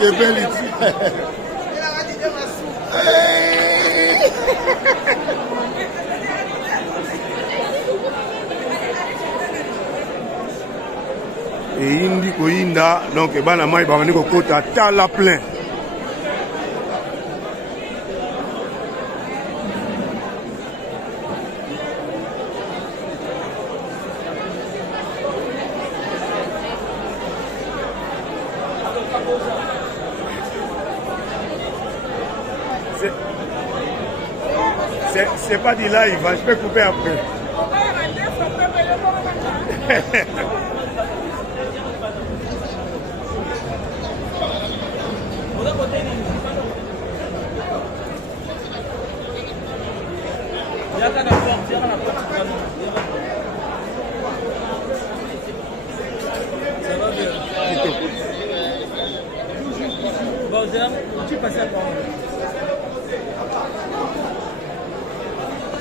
asepeli eyindi koyinda donc bana mai bamani kokota tala plein c'est pas du live, hein, je peux couper après.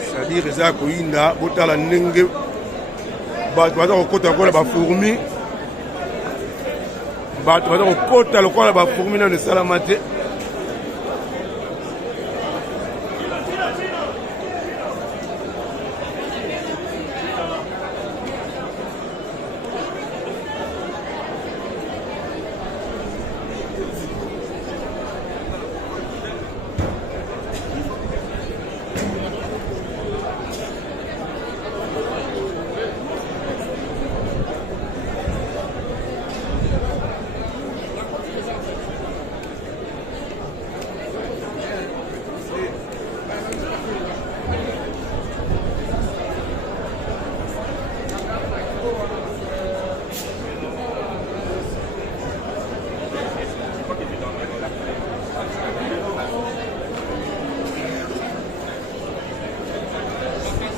C'est-à-dire eza koyinda botala ndenge bato baza kokota lokola bafourmi bato baza kokota lokola bafourmi nano esalama te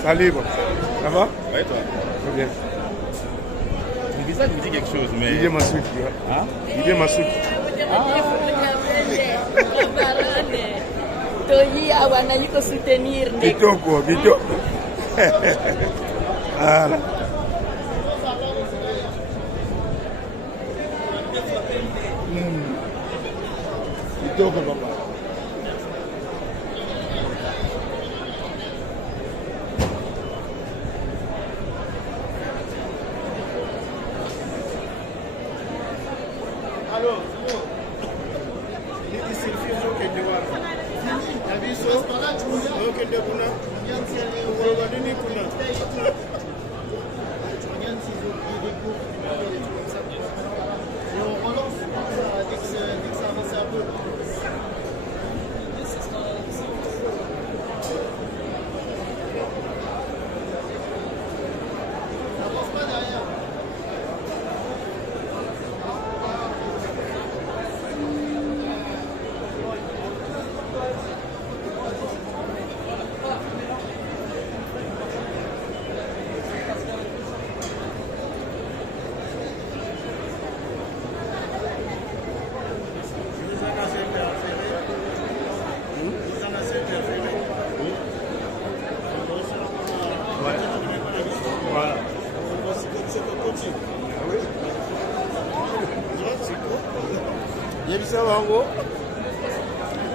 Salut, ça va? Ouais, toi? Très bien. Ça me dit quelque chose, mais... Didier Massoud. Hein? Didier Massoud. Kitoko, kitoko. Voilà. Kitoko, papa.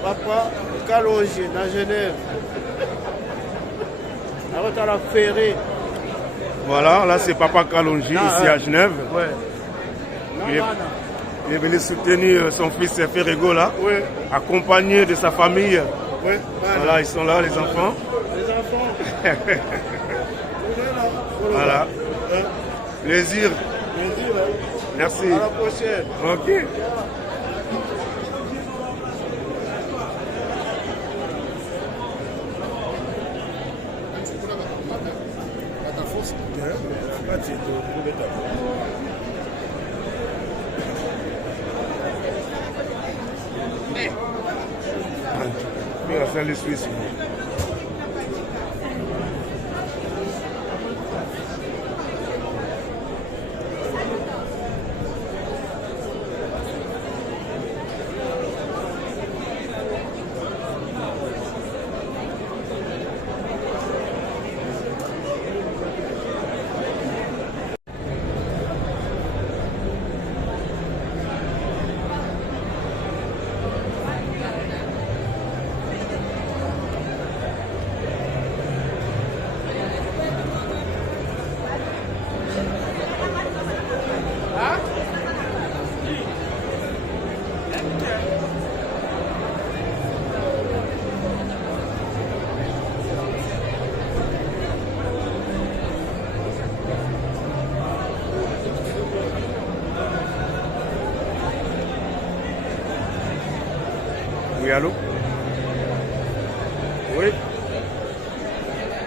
Papa Kalonji dans Genève. À la ferrée. Voilà, là c'est Papa Kalonji ici à Genève. Ouais. Il est venu soutenir son fils Ferrego là, ouais. Accompagné de sa famille. Ouais. Voilà, ils sont là les enfants. Les enfants. Voilà. Plaisir. Merci. À la prochaine. Ok. Mira, sale Suisse. Oui.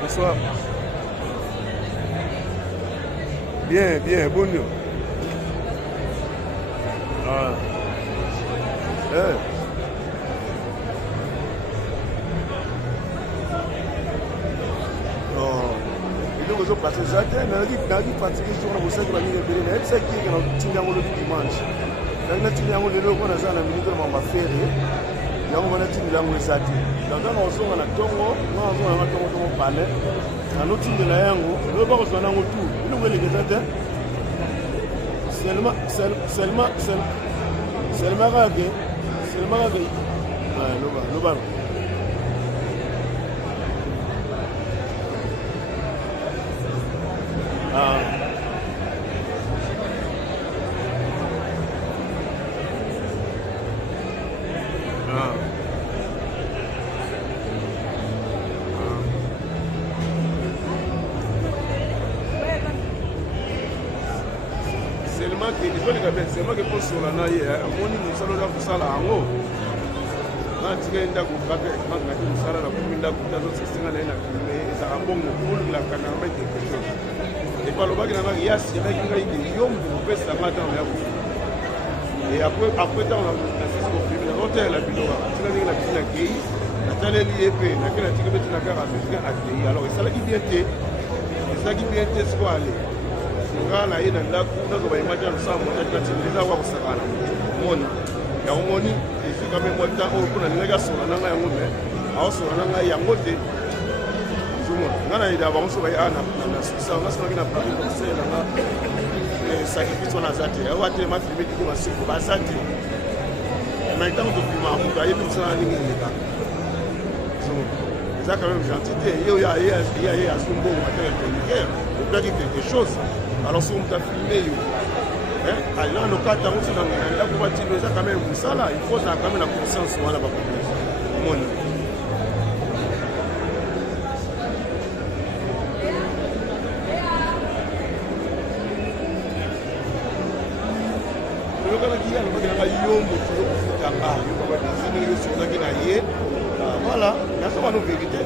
Bonsoir. Bien, bien, bon nuit. Ah. Non. Il faut passer ça. Nagi fatigué sur la bourse de la ligne de l'Est. C'est qui est dans le Tingango le dimanche. Dans le Tingango le logo, on a ça la minute de ma fête. Il y a un petit Tingango le sati. Dans un osso, on a Tongo, on a Tongo palais. Un autre de la Yango, le bord de la tout. Il nous veut les gâteaux. Seulement ragué. Ouais, le bas. Ah. Seulement que pour sur la naïe, on nous salue pour ça là en haut. Quand tu es dans le café, quand tu es dans la commune, dans le système, ça a bon pour la caméra quelque chose. Et par le bas, il y a des hommes qui peuvent se mettre en l'air. Et après, on a assisté au film, l'hôtel, la vidéo, tu as dit la petite accueil, la télé l'IEP, la télé qui a accueilli. Alors, ça l'a dit bien, c'est quoi aller. Ngana ina ndaku ndako bayimaja lusambo tati ndeza wa kusakana moni ya umoni ifika me mota o kuna ninga sola nanga ya ngome awo sola nanga ya ngote zumo ngana ida ba muso bayana na sisa ngasona kina pati ko sela nga sacrifice na zate ya wate ma filme ki ma siku ba zate na itango to filma mu ga yetu sana ningi nika zumo ça quand même gentillité yo ya sumbo matériel technique ou bien quelque chose. Alors si on t'a filmé, là, le cas d'arrêt, c'est dans le voiture, c'est quand même ça là. Il faut quand même la conscience là-bas. Voilà, il y a ça nos vérités.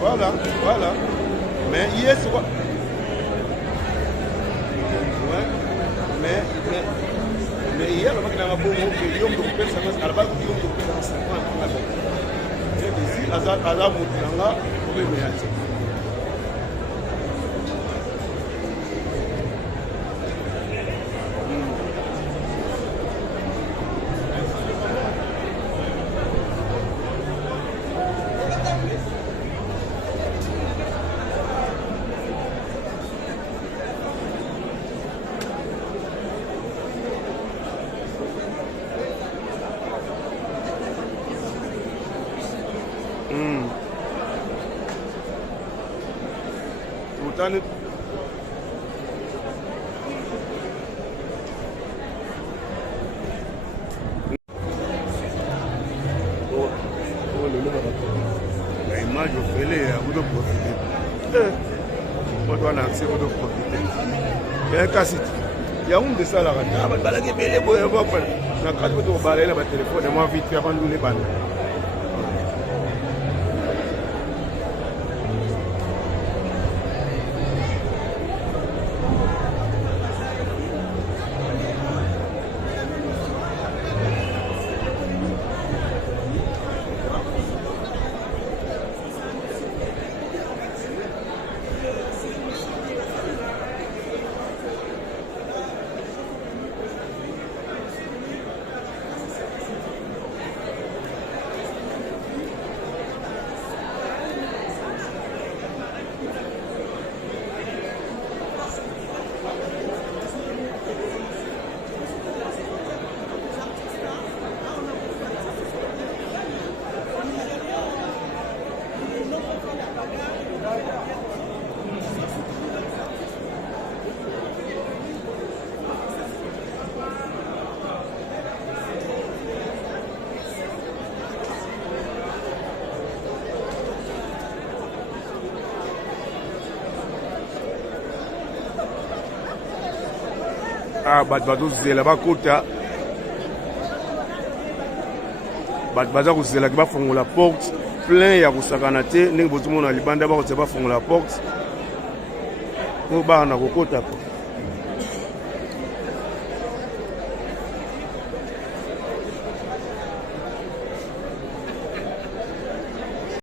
Voilà. Mais hier, c'est quoi? Ouais. Mais hier, le mec n'a pas beau mot que Yom de Coupé, ça va à la base de Yom de Coupé, ça va à la base. Et ici, Azar Moutilanga, pour les meilleurs. Done. La image au fêlé, vous devez profiter. Moi, je dois lancer, vous devez profiter. Il y a un cassette. Il y a un de ça là. Ah, mais balagé, mais les boys, on va pas. On a quatre photos au balai, là, le téléphone, et moi, vite, faire prendre les balles. Ah, badozela bakota bato baza kozelaki bafongola porte plein ya kosakana te ndenge bozomona libanda bakotia bafongola porte po bana kokota po